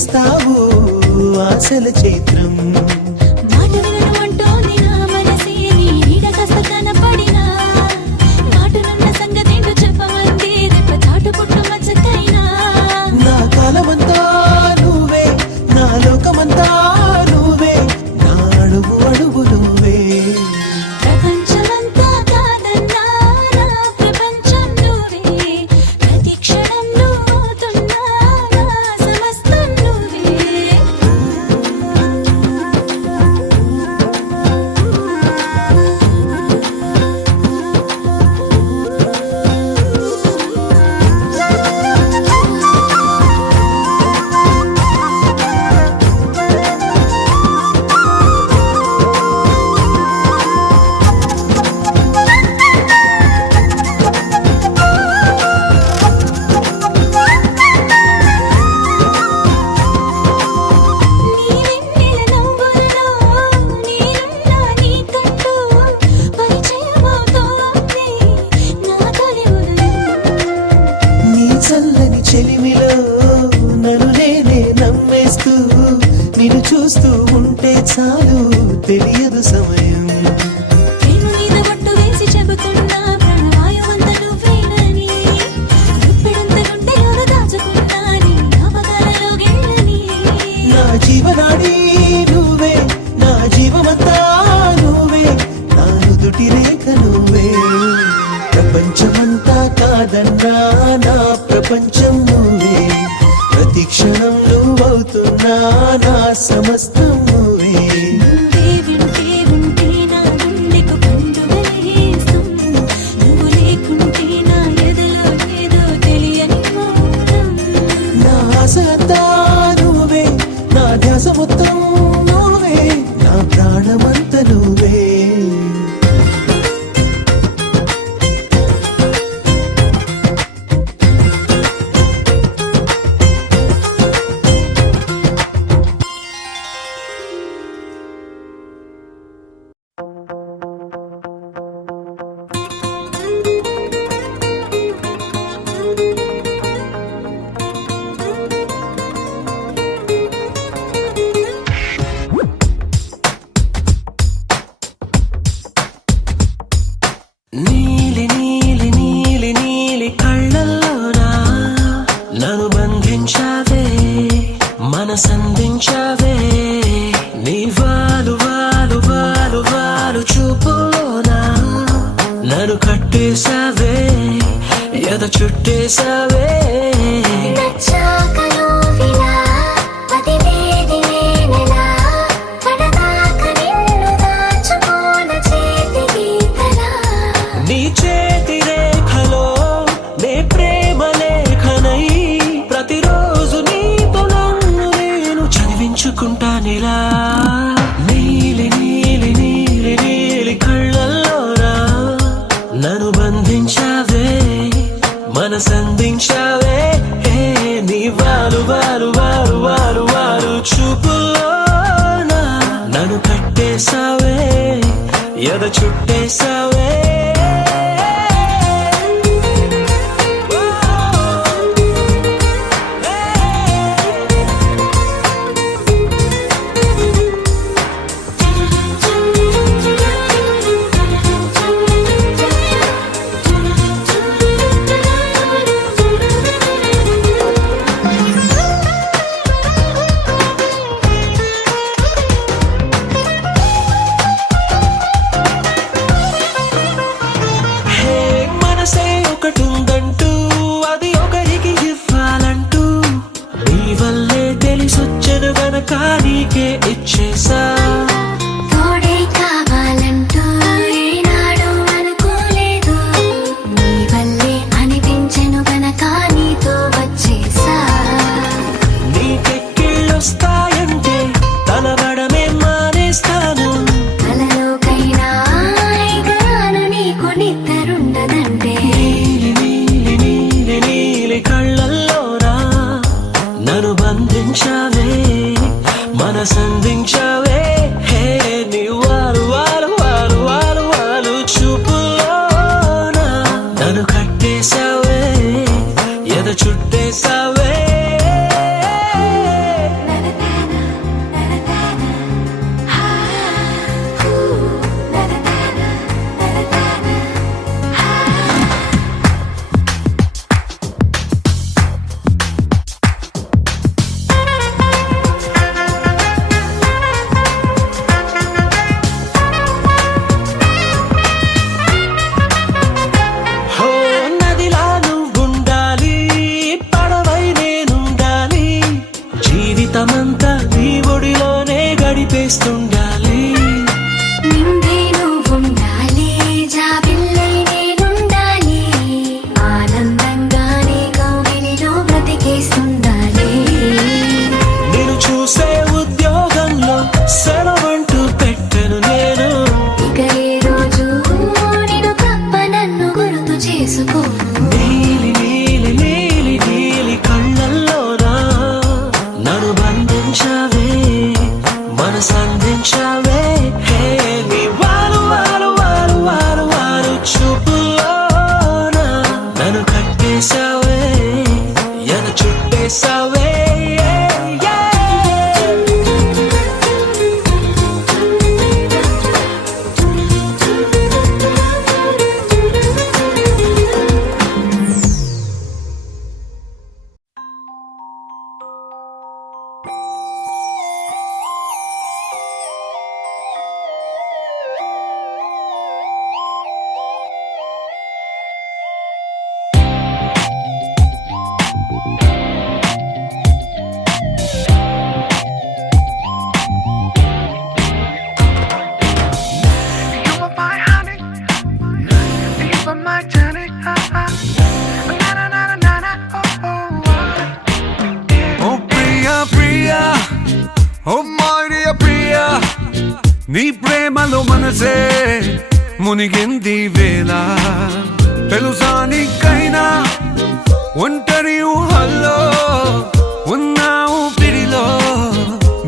చేస్తావు ఆశల చైత్రం. మాట వినమంటోంది నా మనసే నీ నీడ కాస్త కనపడినా నాటునున్న సంగతేంటో చెప్పమంది రెప్ప చాటు పుట్టు మచ్చకైనా. నా కాలమంతా నువ్వే నా లోకమంతా నువ్వే నా అడుగు అడుగు నువ్వే. ప్రపంచమంతా కాదన్నా నా ప్రపంచం నువ్వే ప్రతి క్షణం నువ్వుతున్నా నా సమస్తం నువ్వే. నీ వెన్నెల నవ్వులలో నేనున్నా నీకంటూ పరిచయమవుతోంది నా తొలి ఉదయం. నీ చల్లని చెలిమిలో నన్ను నేనే నమ్మేస్తూ నిన్ను చూస్తూ ఉంటే చాలు తెలియదు సమయం. ప్రేమ మీద ఒట్టు వేసి చెబుతున్నా ప్రాణవాయువంత నువ్వేనని గుప్పెడంత గుండెలోన దాచుకున్నా నీ జ్ఞాపకాలలో గిళ్ళని. నా జీవనాడి నువ్వే నా జీవమంతా నువ్వే నా నుదుటి రేఖ నువ్వే. ప్రపంచమంతా కాదన్నా నా ప్రపంచం నువ్వే ప్రతి క్షణం నువ్వవుతున్నా నా సమస్తం నువ్వే. నువ్వే వింటే ఉంటే నా గుండెకు పండుగలేస్తాం నువ్వు లేకుంటే నా ఎదలో ఏదో తెలియని మౌనం. నా ఆశ అంతా నువ్వే నా ధ్యాస మొత్తం నువ్వే నా ప్రాణమంత నువ్వే. నీలి నీలి నీలి నీలి కళ్ళల్లోనా నన్ను బంధించావే మనసందించావే. నీ వాలు వాలు వాలు వాలు చూపులోనా నన్ను కట్టేశావే ఎద చుట్టేశావే. నీ చేతి రేఖలో నే ప్రేమ లేఖనై ప్రతిరోజు నీతో నన్ను నేను చదివించుకుంటానిలా. నీలి నీలి నీలి నీలి కళ్ళల్లోనా నన్ను బంధించావే మనసందించావే. నీ వాలు వాలు వాలు వాలు వాలు చూపులోనా నన్ను కట్టేశావే ఎద చుట్టేశావే. ఒకటుందంటూ అది ఒకరికి ఇవ్వాలంటూ నీ వల్లే తెలిసొచ్చను గనక నీకే ఇచ్చేసా. తోడే కావాలంటూ ఏనాడు అనుకోలేదు నీ వల్లే అనిపించెను గనక నీతో వచ్చేసా. నీకెక్కిళ్ళొస్తాయంటే తలబడమే మానేస్తాను. కలలోకైనా ఎగరాను నీకు నిద్రుండదంటే. కళ్ళల్లోనా నన్ను బంధించావే మనసందించావే. నీ వారు వారు వారు వారు వారు చూపులోనా నన్ను కట్టేశావే ఎద చుట్టేశావే. చేసావే నీ ప్రేమలో మనసే మునిగింది వేళ తెలుసా నీకైనా ఒంటరి ఊహల్లో ఉన్నావు పిడిలో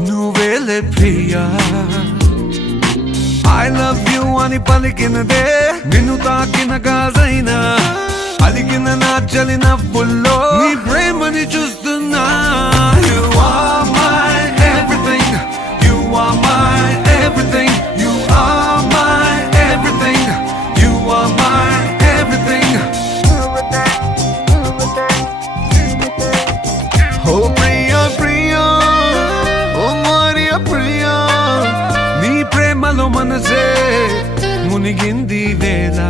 నువ్వేలే ప్రియా ఐ లవ్ యూ అని పలికినదే నిన్ను తాకిన గాజైనా అలిగిన నా చలి నవ్వుల్లో నీ ప్రేమని చూస్తున్నా You are my everything You are my everything You are my everything You are my everything Oh Priya Priya Oh Maria Priya నీ ప్రేమలో మనసే మునిగింది వేళ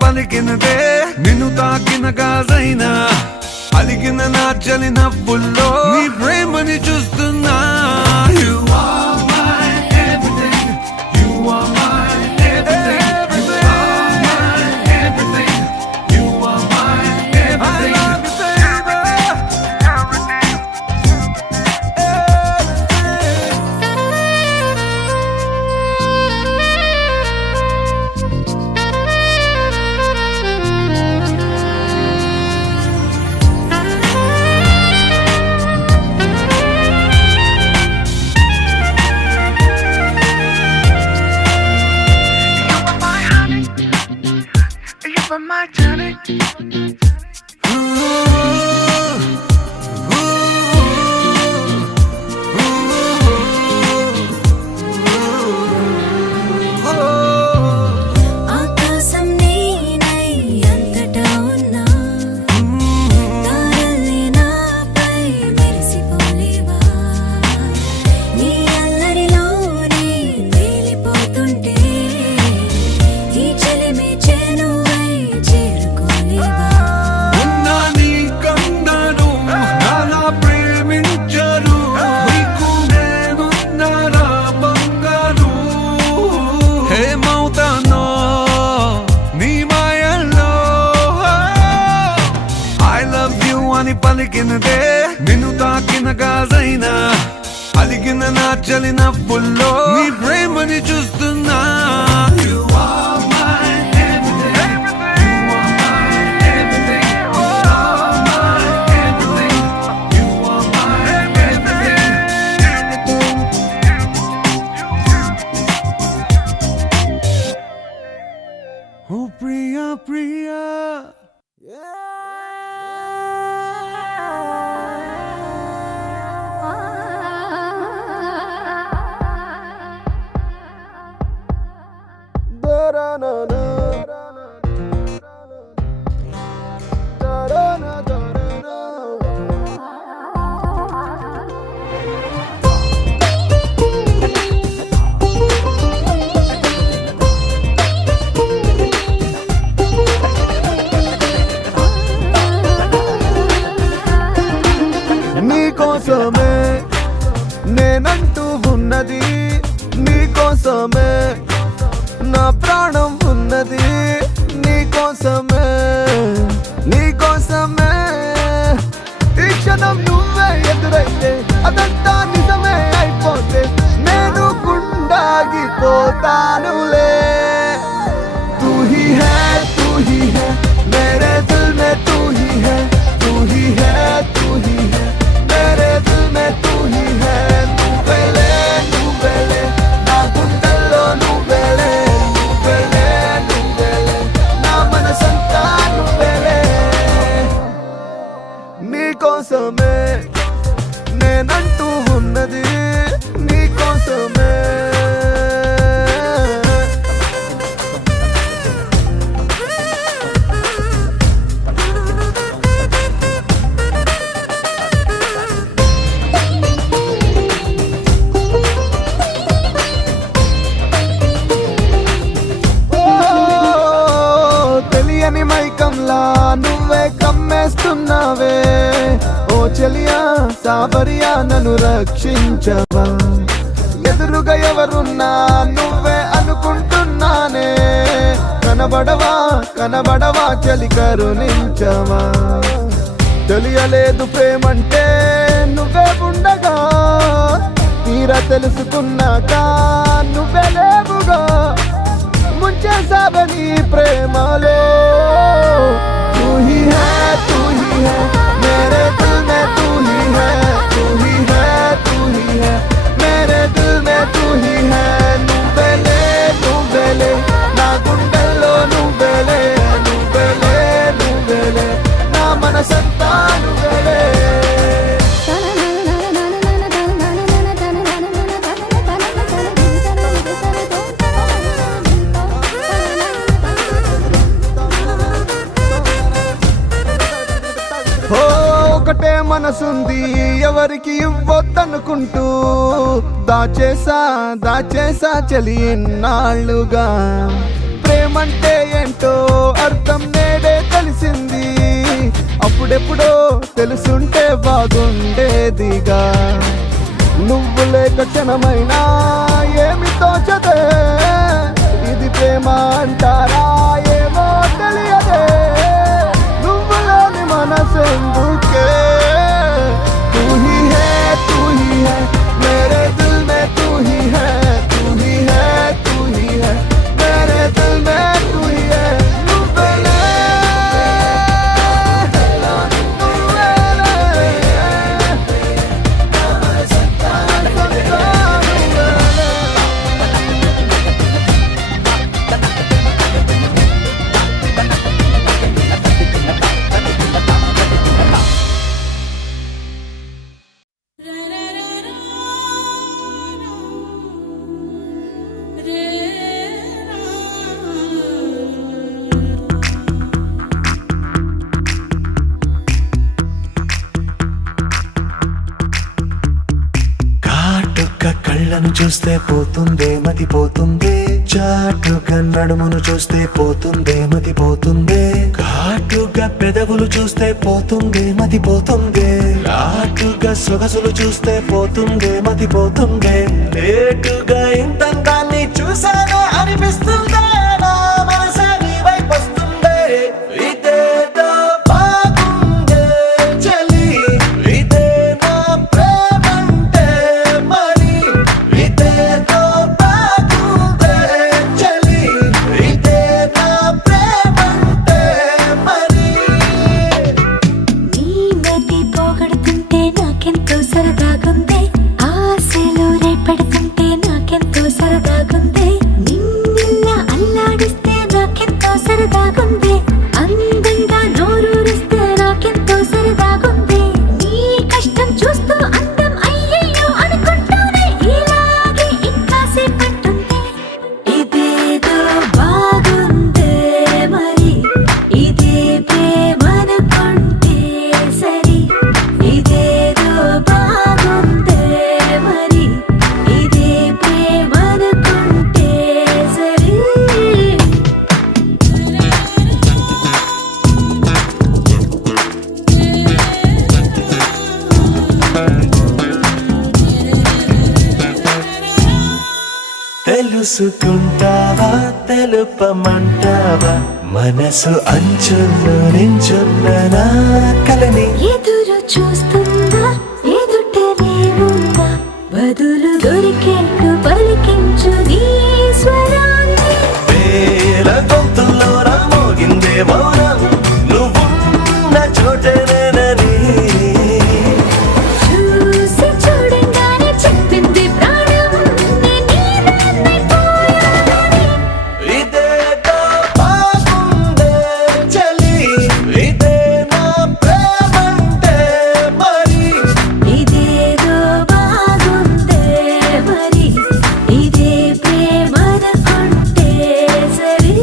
పలికినదే నిన్ను తాకిన గాజైనా అలిగిన నా చలి నవ్వుల్లో నీ ప్రేమని చూస్తున్నా You are my everything You are my everything You are my everything You are my everything I love you my journey ఆకాశం నేనై అంతటా ఉన్నా తారల్ని నాపై మెరిసిపోలేవా నీ అల్లరిలోనే తేలిపోతుంటే ఈ చెలిమి చేనువై చేరుకోలేవా ఉన్నా నీ కందను నాలా ప్రేమించరు నీకు నేనున్నారా బంగారు హేమవుతానో నీ మాయల్లో I love you అని పలికినదే నిన్ను తాకిన గాజైనా అలిగిన నా చలి నవ్వుల్లో నీ ప్రేమని చూస్తున్నా You are my everything You are my everything You are my everything You are my everything Oh Priya Priya కోసమే నేనంటూ ఉన్నది, నీ కోసమే నా ప్రాణం ఉన్నది, నీ కోసమే నీ కోసమే. ఈ క్షణం నువ్వే ఎదురైతే అదంతా నిజమే అయిపోతే నేను గుండాగిపోతానులే. तू ही है मेरे दिल में, तू ही है मेरे दिल में, तू ही है. నువ్వేలే నా గుండెల్లో, నువ్వేలే నా మనసంతా నువ్వేలే. నీ కోసమే నేనంటూ ఉన్నది, నీ కోసమే. తెలియని మైకంలా నువ్వే కమ్మేస్తున్నావే, ఓ చెలియా సాబరియా నన్ను రక్షించవా. ఎదురుగా ఎవరున్నా నువ్వే అనుకుంటున్నానే, కనబడవా చలి కరుణించవా. తెలియలేదు ప్రేమంటే నువ్వే ఉండగా, తీరా తెలుసుకున్నాక నువ్వే లేవుగా. ముంచేసావని ప్రేమలో. तू ही है मेरे दिल में, तू ही है मेरे दिल में, तू ही है. నువ్వేలే నా గుండెల్లో, నువ్వేలే నా మనసంతా నువ్వేలే. ఒకటే మనసుంది ఎవరికి ఇవ్వొద్దనుకుంటూ, దాచేసా చలి ఇన్నాళ్ళుగా. ప్రేమంటే ఏంటో అర్థం నేడే తెలిసింది, అప్పుడెప్పుడో తెలుసుంటే బాగుండేదిగా. నువ్వు లేక క్షణమైనా ఏమి తోచదే, ఇది ప్రేమ అంటారా ఏమో తెలియదే. నువ్వు లేని మనసెందుకే. तू ही है मेरे दिल में, तू ही है मेरे दिल में, तू ही है. నువ్వేలే కళ్ళను చూస్తే పోతుందే మతి పోతుందే, చాటుగా నడుమును చూస్తే పోతుందే మతి పోతుందే, ఘాటుగా పెదవులు చూస్తే పోతుందే మతి పోతుందే, రాటుగా సొగసులు చూస్తే పోతుందే మతి పోతుందే, లేటుగా ఇంతంతాన్ని చూసానే అనిపిస్తుందే, నా మనసే నీ వైపు వస్తుందే. ఇదేదో బాగుందే చలి, ఇదే నా ప్రేమంటే మరి, ఇదేదో బాగుందే చలి, ఇదే నా ప్రేమంటే మరి. నీ మతి పోగొడుతుంటే నాకెంతో సరదాగుంది, ఆశలు రేపెడుతుంటే నాకెంతో సరదాగుంది, నిన్నెల్లా అల్లాడిస్తే నాకెంతో సరదాగుంది, అందంగా నోరూరిస్తే నాకెంతో సరదాగుంది. నీ కష్టం చూస్తూ అందం అయ్యయ్యో అనుకుంటూనే ఇలాగే ఇంకాసేపట్టుంది. ఇదేదో బాగుందే మరి, ఇదే ప్రేమనుకుంటే సరి, ఇదేదో బాగుందే మరి, ఇదే ప్రేమనుకుంటే సరి. తెలుసుకుంటావా తెలుపమంటావా మనసు అంచుల్లో నించున్న నా కలని ఎదురు చూస్తుందా ఎదుటనే ఉందా బదులు దొరికేట్టు పలికించు నీ స్వరాన్ని వేల గొంతుల్లో నా మోగిందే మౌనం నువ్వున్న చోటనేనని చూసి చూడంగానే చెప్పింది ప్రాణం నీదాన్నైపోయానని ఇదేదో బాగుందే చలి ఇదే నా ప్రేమంటే మరి ఇదేదో బాగుందే మరి ఇదే ప్రేమనుకుంటే సరే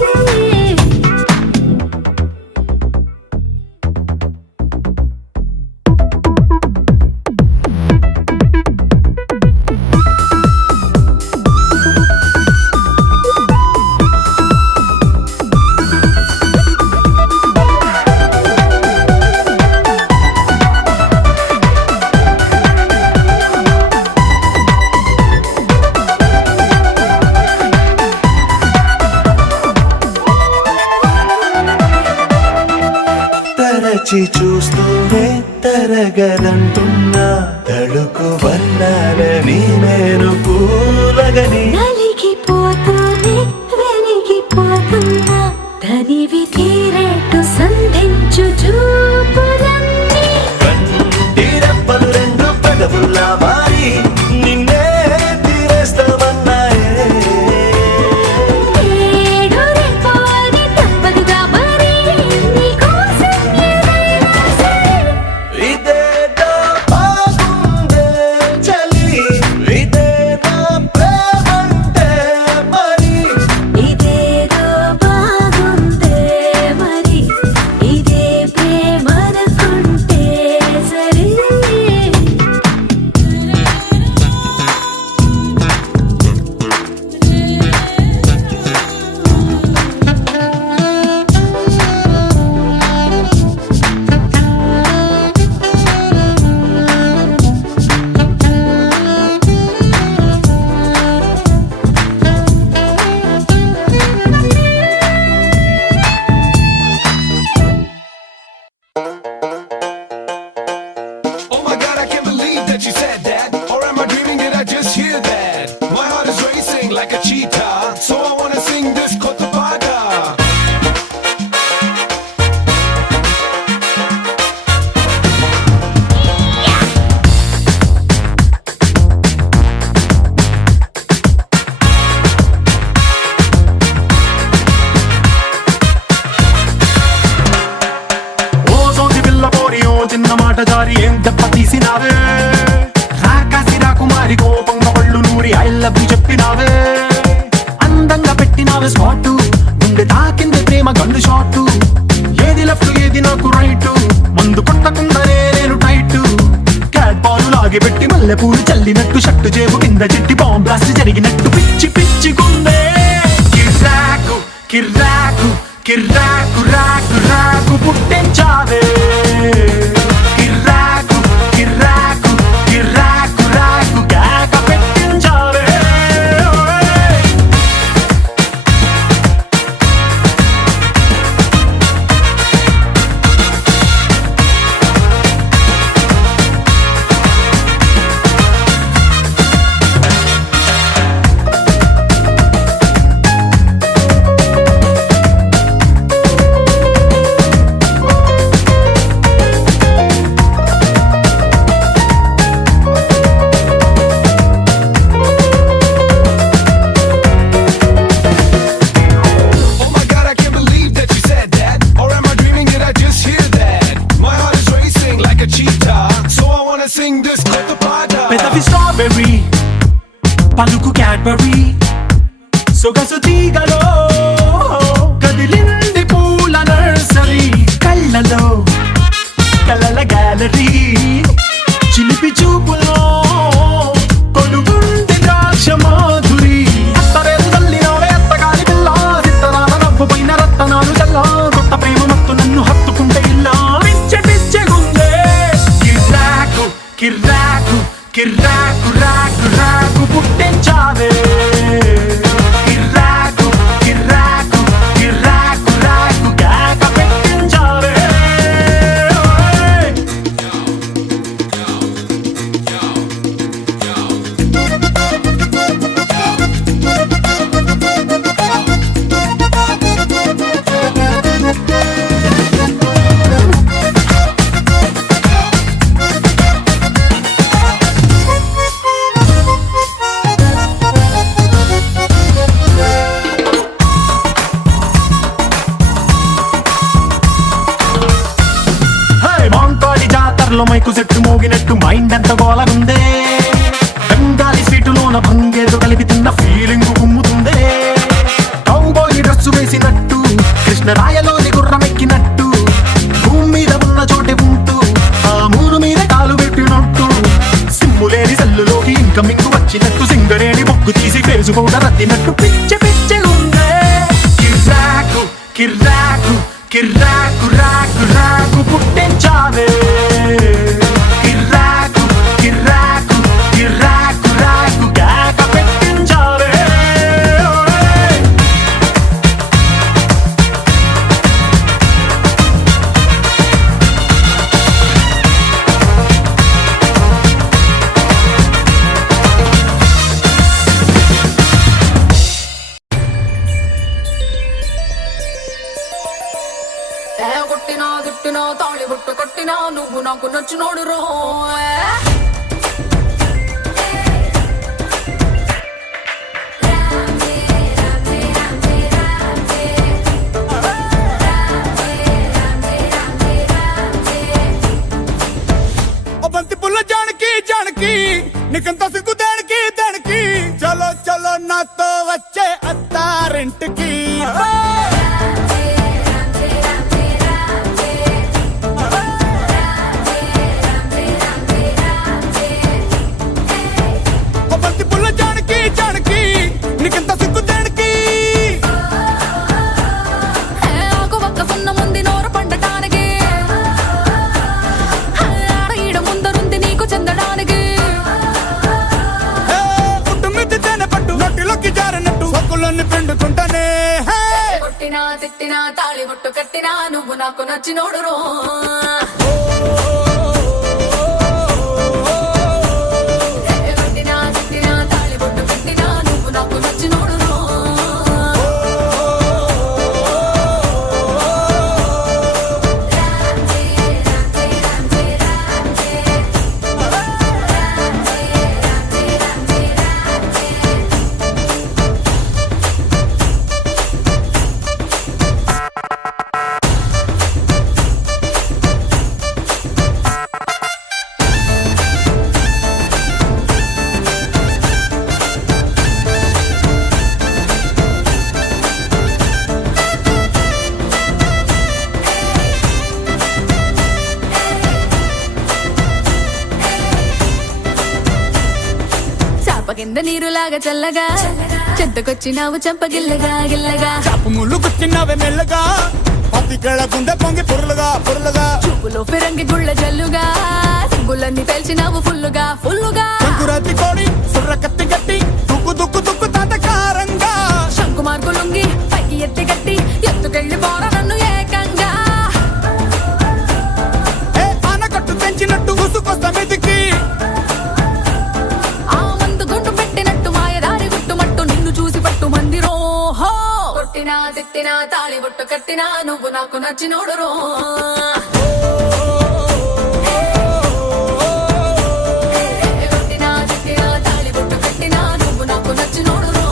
తరచి చూస్తూనే తరగదంటున్నా తడుకు వర్ణాలని నేను పూలగని నలిగిపోతూనే వెలిగిపోతున్నా తనివి తీరేట్టు సంధించు చూపులన్నీ కంటి రెప్పలు రెండు పెదవుల్లా మారి నిన్నే తీరేస్తామన్నాయే ఏడు రేపోని తప్పదుగా మరి నీకోసం ఏదైనా సరే ఇదేదో బాగుందే చలి ఇదే నా ప్రేమంటే మరి ఇదేదో బాగుందే మరి ఇదే ప్రేమనుకుంటే సరే Oh my god, I can't believe that you said that. Or am I dreaming? Did I just hear that? My heart is racing like a cheetah. So I wanna sing this Kotabaga. ఓ సోది పిల్ల పోరి ఓ చిన్న మాట జారి ఏం దెబ్బ తీసినావే రాకాసి రాకుమారి కోపంగా పళ్ళు నూరి ఐ లవ్ యు చెప్పినావే అందంగా పెట్టినావే స్పాట్ గుండె తాకింది ప్రేమ గండు షాట్ ఏది లెఫ్ట్ ఏది నాకు రైట్ మందు కొట్టకుండానే నేను టైట్ క్యాట్ బాల్ లాగి పెట్టి మల్లె పూలు చల్లినట్టు షట్టు జేబు కింద చెట్టి బాంబ్ బ్లాస్ట్ జరిగినట్టు పిచ్చి పిచ్చి గుండె కిర్రాకు కిర్రాకు కిర్రాకు రాకు రాకు పుట్టించావే కిర్రాకు కిర్రాకు కిర్రాకు రాకు కేక పెట్టించావే లో మైకు సెట్టు మోగినట్టు మైండ్ ఎంత గోలగుందే బెంగాలీ స్వీటులోన భంగేదో కలిపి తిన్న ఫీలింగ్ గుమ్ముతుందే కౌబాయ్ డ్రెస్సు వేసినట్టు కృష్ణరాయలోని గుర్రమెక్కినట్టు భూమి మీద ఉన్న చోటే ఉంటూ ఆ మూరు మీద కాలు పెట్టినట్టు సిమ్ములేని సెల్లులోకి ఇన్కమింగ్ వచ్చినట్టు సింగరేణి బొగ్గు తీసి ఫేసు కూడా రద్దినట్టు పిచ్చి పిచ్చి ఉందే కిర్రాకు కిర్రాకు కిర్రాకు రాకు రాకు పుట్టించావే కిర్రాకు కిర్రాకు కిర్రాకు రాకు కేక పెట్టించావే కొట్టినా తిట్టినా తాళి బుట్టు కట్టినా నువ్వు నాకు నచ్చినోడు రో బంతి పుల్ల జానకి జానకి నీకంత సిగ్గు దానికి దానికి చలో చలో నాతో వచ్చే అత్తారింటికి బంతి పుల్ల జానకి జానకి నీకంత సిగ్గు దానికి ఆకు ఒక్క సున్న ముందు నోరు పండటానికి ఈడ ముందరుంది నీకు చెందడానికి కుటుంబిద్ది తేనె పట్టు నొట్టిలోకి జారినట్టు సొక్కులన్నీ పిండుకుంటానే కొట్టినా తిట్టినా తాళి బుట్టు కట్టినా నువ్వు నాకు నచ్చినోడు రో కొట్టినా తిట్టినా తాళి బుట్టు కట్టినా నువ్వు నాకు నచ్చినోడు రో చాప కింద నీరులాగా చల్లగా చెద్దకొచ్చినావు చంపగిల్లగా గిల్లగా చాపు ముళ్ళు కూర్చున్నావే మెల్లగా పత్తికేళ గుండె పొంగి పొరులుగా పొరులుగా చూపులో ఫిరంగి గుళ్ళ జల్లుగా సిగ్గులన్నీ తెలిసినావు ఫుల్లుగా ఫుల్లుగా సంకురాతి కోడి సుర్ర కత్తి గట్టి దుక్కు దుక్కు దుక్కు తాతకారంగా శంకు మార్కు లుంగి పైకి ఎత్తి గట్టి ఎత్తుకెళ్ళి పోరా నన్ను ఏకంగా ఏ ఆనకట్టు తెంచినట్టు ఉసుకొస్తా మెతికి ఆ మందు గుండు పెట్టినట్టు మాయదారి గుట్టుమట్టు నిన్ను చూసి పట్టు మంది రోహో కొట్టినా తిట్టినా తాళి బొట్టు కట్టినా నువ్వు నాకు నచ్చినోడు రో కొట్టినా తిట్టినా తాళి బొట్టు కట్టినా నువ్వు నాకు నచ్చినోడు రో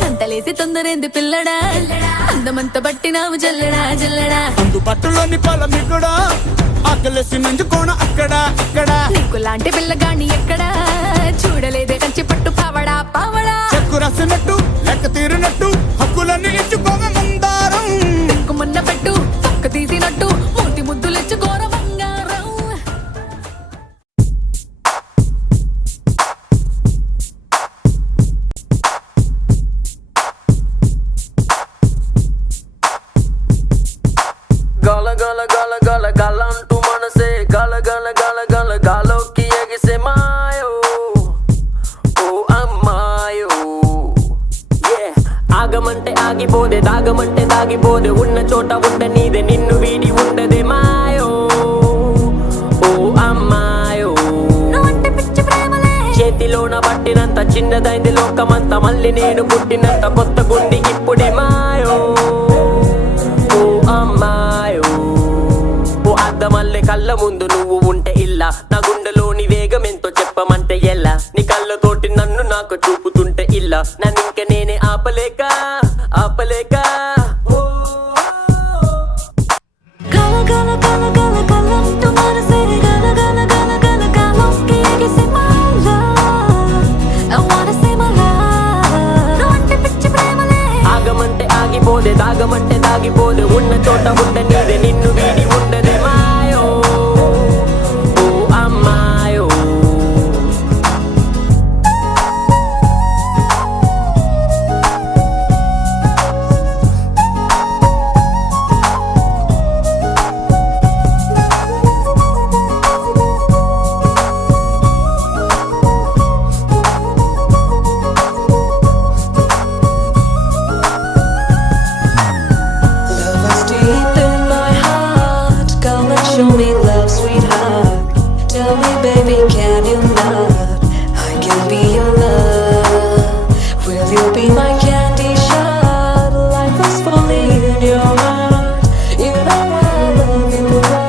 అంతలేసి తొందరేంది పిల్లడా అందమంత బట్టినావు జల్లడా జల్లడా అందు పట్టులోని పొలం కూడా ఆకలేసి నంచుకోన అక్కడ ఇక్కడ నీకు లాంటి పిల్లగాని ఎక్కడా చూడలేదే కంచి పట్టు పావడా పావడా చెక్కు రాసినట్టు లెక్క తీరినట్టు హక్కులన్నీ ఇచ్చుకోగ మందారం మున్న పెట్టు పక్క తీసినట్టు మూతి ముద్దులిచ్చు ఘోర బంగారం ఆగిపోదే దాగమంటే దాగిపోదే ఉన్న చోట ఉండ నీదే నిన్ను వీడి ఉండదే మాయో ఓ అమ్మాయో నువ్వంటే పిచ్చి ప్రేమలే చేతిలోన పట్టినంత చిన్నదైంది లోకమంతా మళ్ళీ నేను పుట్టినంత కొత్త గుండి ఇప్పుడే మాయో ఓ అమ్మాయో ఓ అద్దమల్లె కళ్ళ ముందు నువ్వు ఉంటే ఇల్లా నా గుండెలోని వేగం ఎంతో చెప్పమంటే ఎలా నీ కళ్ళతోటి నన్ను నాకు చూపుతుంటే ఇల్లా నన్నింక నేనే ఆపలేక ఆపలేక గల గల గల గల గలంటూ మనసే గల గల గల గల గలంకి ఎగిసే my love I wanna say my love నువ్వంటే పిచ్చి ప్రేమలే ఆగమంటే ఆగిపోదే దాగమంటే దాగిపోదే ఉన్న చోట ఉండ నీదే నిన్ను వీడి ఉండదే మాయో ఓ అమ్మాయో Love is deep in my heart. Come and show me love, sweetheart. Tell me, baby, can you not? I can be your love. Will you be my candy shot? Life is falling in your heart. You know I love you, love.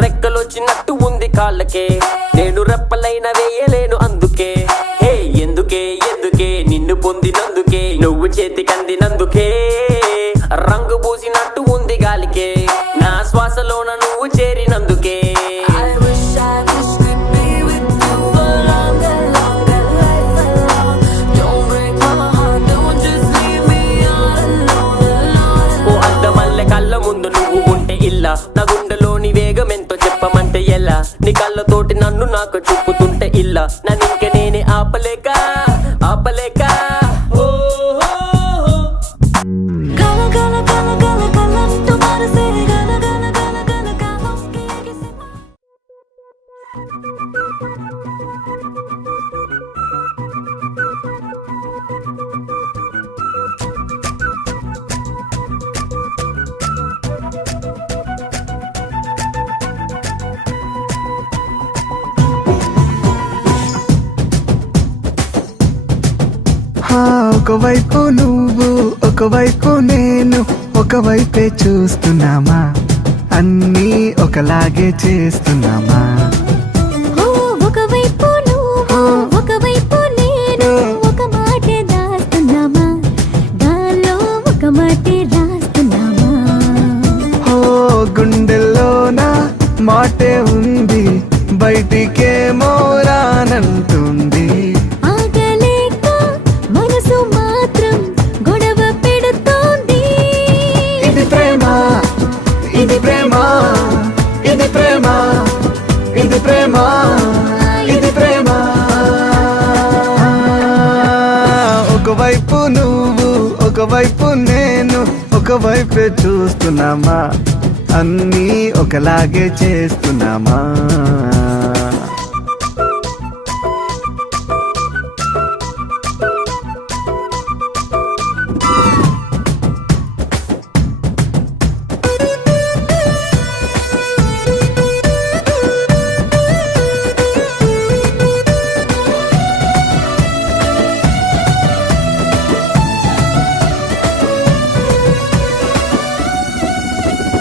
రెక్కలొచ్చినట్టు ఉంది కాళ్ళకే నేను రెప్పలైన వేయలేను అందుకే హే ఎందుకే ఎందుకే నిన్ను పొందినందుకే నువ్వు చేతికందినందుకే రంగు పూసినట్టు ఉంది గాలికే నా శ్వాసలోన నువ్వు చేరినందుకే I wish could be with you for longer, longer life alone. Don't break my heart, don't just leave me all alone, alone. ఓ అద్దమల్లె కళ్ళ ముందు నువ్వు ఉంటే ఇల్లా నా గుండెలోని వేగం ఎంతో చెప్పమంటే ఎలా నీ కళ్ళతోటి నన్ను నాకు చూపుతుంటే ఇల్లా నన్నింక నేనే ఆపలేక ఆపలేక ఓ గల గల గల గల గలంటూ మనసే గల గల గల గల గలంకి ఎగిసే ఒకవైపు నువ్వు ఒకవైపు నేను ఒకవైపే చూస్తున్నామా అన్నీ ఒకలాగే చేస్తున్నామా ఓ ఒకవైపు నువ్వు ఒకవైపు నేను ఒక మాటే దాస్తున్నామా గాల్లో ఒక మాటే రాస్తున్నామా ఓ గుండెల్లోన మాటే ఉంది బయటికేమో రానంటుంది ఆగలేక మనసు మాత్రం గొడవ పెడుతోంది ఇది ప్రేమ ఇది ప్రేమ ఇది ప్రేమ ఇది ప్రేమ ఇది ప్రేమ ఒకవైపు నువ్వు ఒకవైపు నేను ఒకవైపే చూస్తున్నామా అన్నీ ఒకలాగే చేస్తున్నామా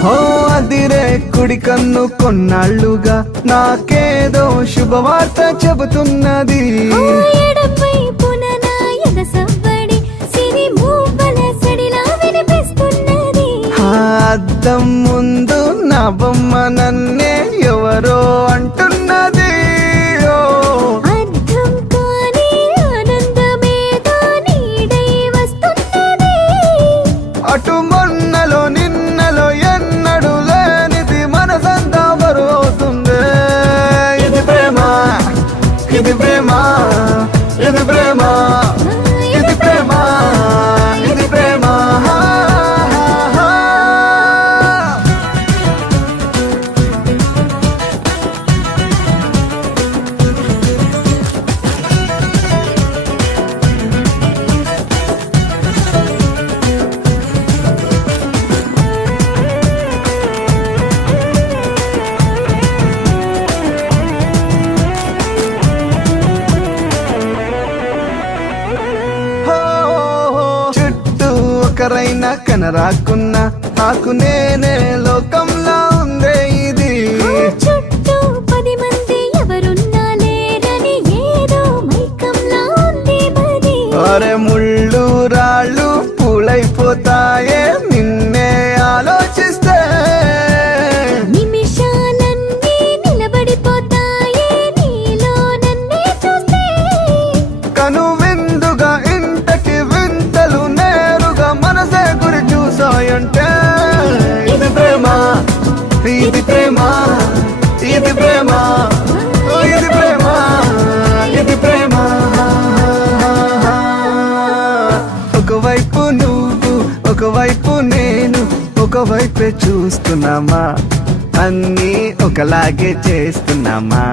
ఓ అదిరే కుడి కన్ను కొన్నాళ్ళుగా నాకేదో శుభవార్త చెబుతున్నది ఓ ఎడమవైపున నా ఎగసవ్వడి సిరి మూవల సడిలా వినిపిస్తున్నది ఆ అద్దం ముందు నా బొమ్మ నన్నే ఎవరో అంటున్నది ఒక్కరైనా కనరాకున్నా నాకు నేనే లోకంలా ఉందే ఇది చుట్టూ 10 మంది ఎవరున్నా లేరని ఏదో మైకంలా ఉంది మరి అరే ముళ్ళు రాళ్ళు పూలైపోతాయే నిన్నే ఆలోచిస్తే నిమిషాలన్నీ నిలబడిపోతాయే నీలో నన్నే చూస్తే కను విందుగా ఇంతకి వింతలు నేరుగా మనసే గురి చూసాయంటే ఇది ప్రేమ ఇది ప్రేమ ఇది ప్రేమ ఇది ప్రేమ ఇది ప్రేమ ఒకవైపు నువ్వు ఒకవైపు నేను ఒకవైపే చూస్తున్నామా అన్నీ ఒకలాగే చేస్తున్నామా